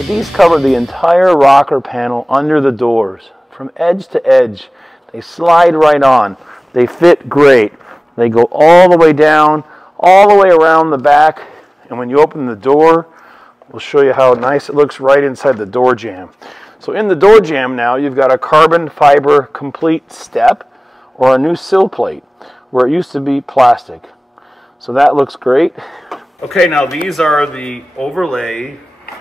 But these cover the entire rocker panel under the doors, from edge to edge. They slide right on. They fit great. They go all the way down, all the way around the back, and when you open the door, we'll show you how nice it looks right inside the door jamb. So in the door jamb now, you've got a carbon fiber complete step or a new sill plate where it used to be plastic. So that looks great. Okay, now these are the overlay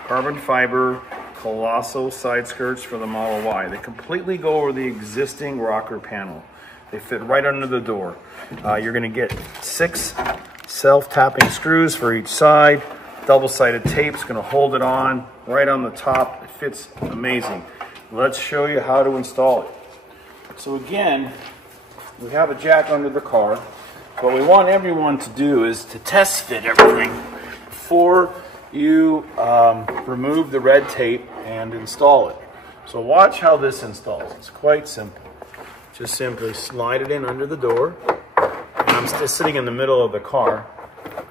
carbon fiber Colossal side skirts for the Model Y. They completely go over the existing rocker panel. They fit right under the door. You're going to get 6 self-tapping screws for each side. Double-sided tape's going to hold it on right on the top. It fits amazing. Let's show you how to install it. So again, we have a jack under the car. What we want everyone to do is to test fit everything before you remove the red tape and install it. So watch how this installs. It's quite simple. Just simply slide it in under the door. And I'm still sitting in the middle of the car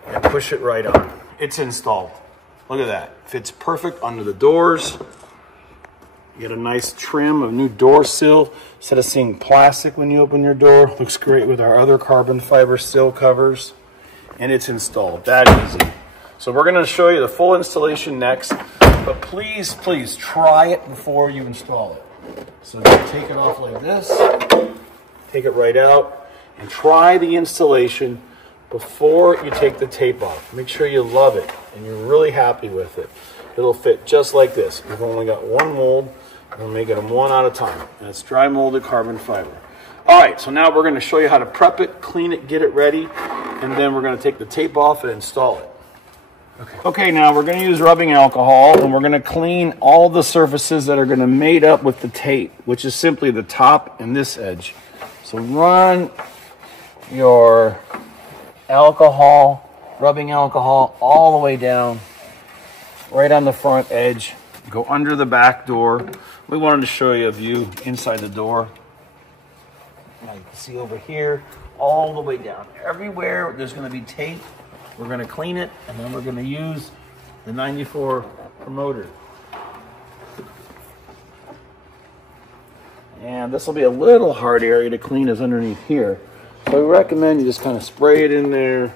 and push it right on. It's installed. Look at that. Fits perfect under the doors. You get a nice trim of new door sill. Instead of seeing plastic when you open your door, looks great with our other carbon fiber sill covers. And it's installed. That easy. So we're going to show you the full installation next. But please, please try it before you install it. So just take it off like this. Take it right out. And try the installation before you take the tape off. Make sure you love it and you're really happy with it. It'll fit just like this. We've only got one mold. We're making them one at a time. And it's dry molded carbon fiber. All right, so now we're going to show you how to prep it, clean it, get it ready, and then we're going to take the tape off and install it. Okay, now we're going to use rubbing alcohol and we're going to clean all the surfaces that are going to mate up with the tape, which is simply the top and this edge. So run your rubbing alcohol all the way down, right on the front edge. Go under the back door. We wanted to show you a view inside the door. Now you can see over here, all the way down. Everywhere there's going to be tape, we're going to clean it, and then we're going to use the 94 promoter. And this will be a little hard area to clean is underneath here. So we recommend you just kind of spray it in there,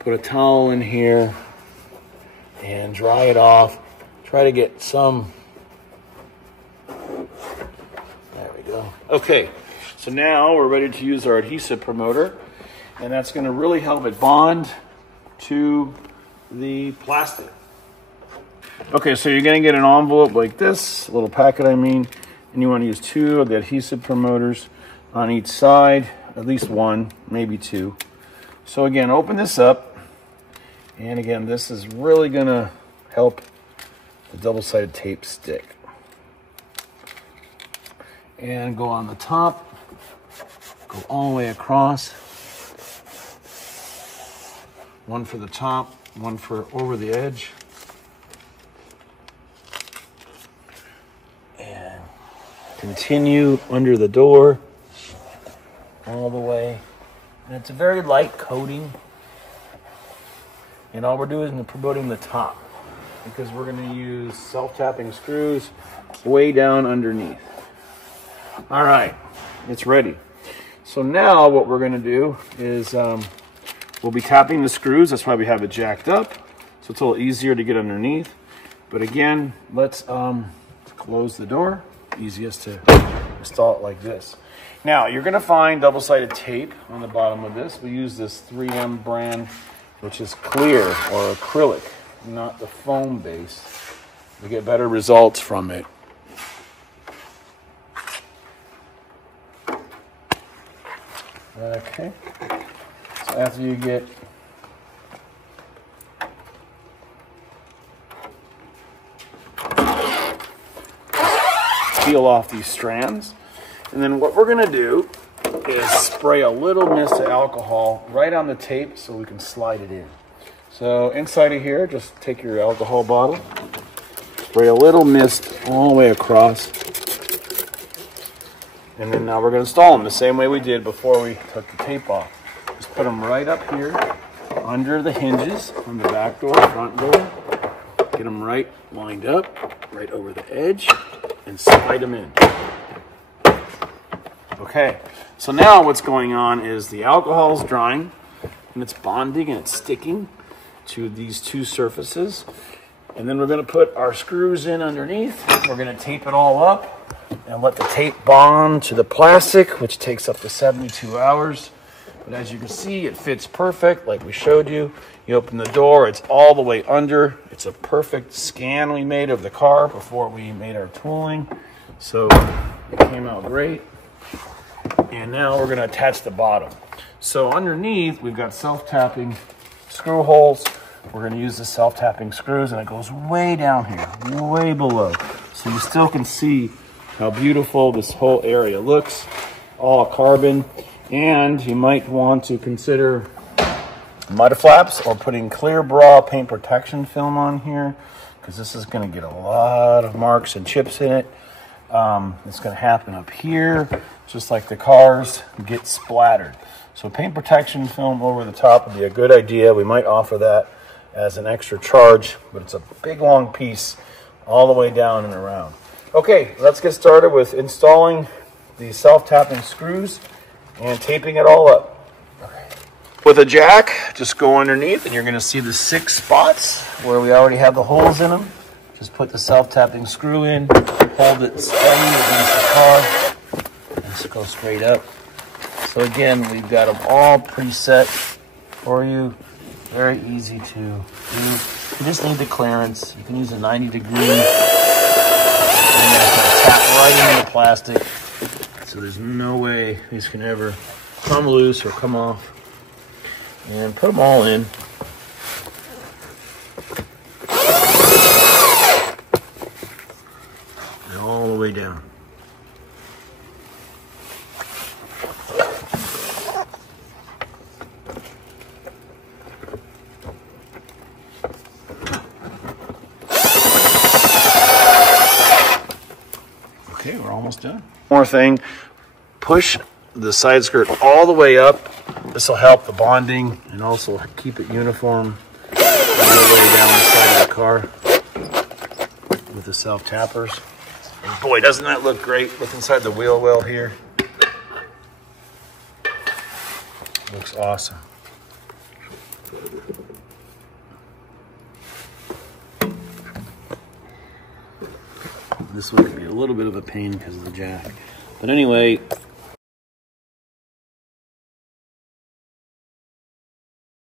put a towel in here, and dry it off. Try to get some. There we go. Okay, so now we're ready to use our adhesive promoter, and that's going to really help it bond to the plastic. Okay, so you're going to get an envelope like this, a little packet I mean, and you want to use 2 of the adhesive promoters on each side, at least 1, maybe 2. So again, open this up, and again, this is really going to help the double-sided tape stick. And go on the top, go all the way across. One for the top, one for over the edge. And continue under the door all the way. And it's a very light coating. And all we're doing is promoting the top, because we're going to use self-tapping screws way down underneath. All right, it's ready. So now what we're going to do is we'll be tapping the screws. That's why we have it jacked up, so it's a little easier to get underneath. But again, let's close the door. Easiest to install it like this. Now, you're going to find double-sided tape on the bottom of this. We use this 3M brand, which is clear or acrylic, not the foam base. We get better results from it. Okay, so after you get peel off these strands, and then what we're going to do is spray a little mist of alcohol right on the tape so we can slide it in. So inside of here, just take your alcohol bottle, spray a little mist all the way across, and then now we're going to install them the same way we did before we took the tape off. Just put them right up here under the hinges on the back door, front door, get them right lined up, right over the edge, and slide them in. Okay, so now what's going on is the alcohol is drying, and it's bonding and it's sticking to these two surfaces. And then we're going to put our screws in underneath. We're going to tape it all up and let the tape bond to the plastic, which takes up to 72 hours. But as you can see, it fits perfect like we showed you. You open the door, it's all the way under. It's a perfect scan we made of the car before we made our tooling. So it came out great. And now we're going to attach the bottom. So underneath, we've got self-tapping screw holes. We're going to use the self-tapping screws, and it goes way down here, way below. So you still can see how beautiful this whole area looks, all carbon. And you might want to consider mud flaps or putting clear bra paint protection film on here, because this is going to get a lot of marks and chips in it. It's going to happen up here, just like the cars get splattered. So paint protection film over the top would be a good idea. We might offer that as an extra charge, but it's a big long piece all the way down and around. Okay, let's get started with installing the self-tapping screws and taping it all up. With a jack, just go underneath and you're going to see the 6 spots where we already have the holes in them. Just put the self-tapping screw in, hold it steady against the car, and just go straight up. So again, we've got them all preset for you. Very easy to do. You just need the clearance. You can use a 90-degree. And you're going to tap right into the plastic. So there's no way these can ever come loose or come off. And put them all in. And all the way down. Okay, we're almost done. One more thing, push the side skirt all the way up. This will help the bonding and also keep it uniform all the way down the side of the car with the self-tappers. And boy, doesn't that look great? Look inside the wheel well here. Looks awesome. This one could be a little bit of a pain because of the jack. But anyway,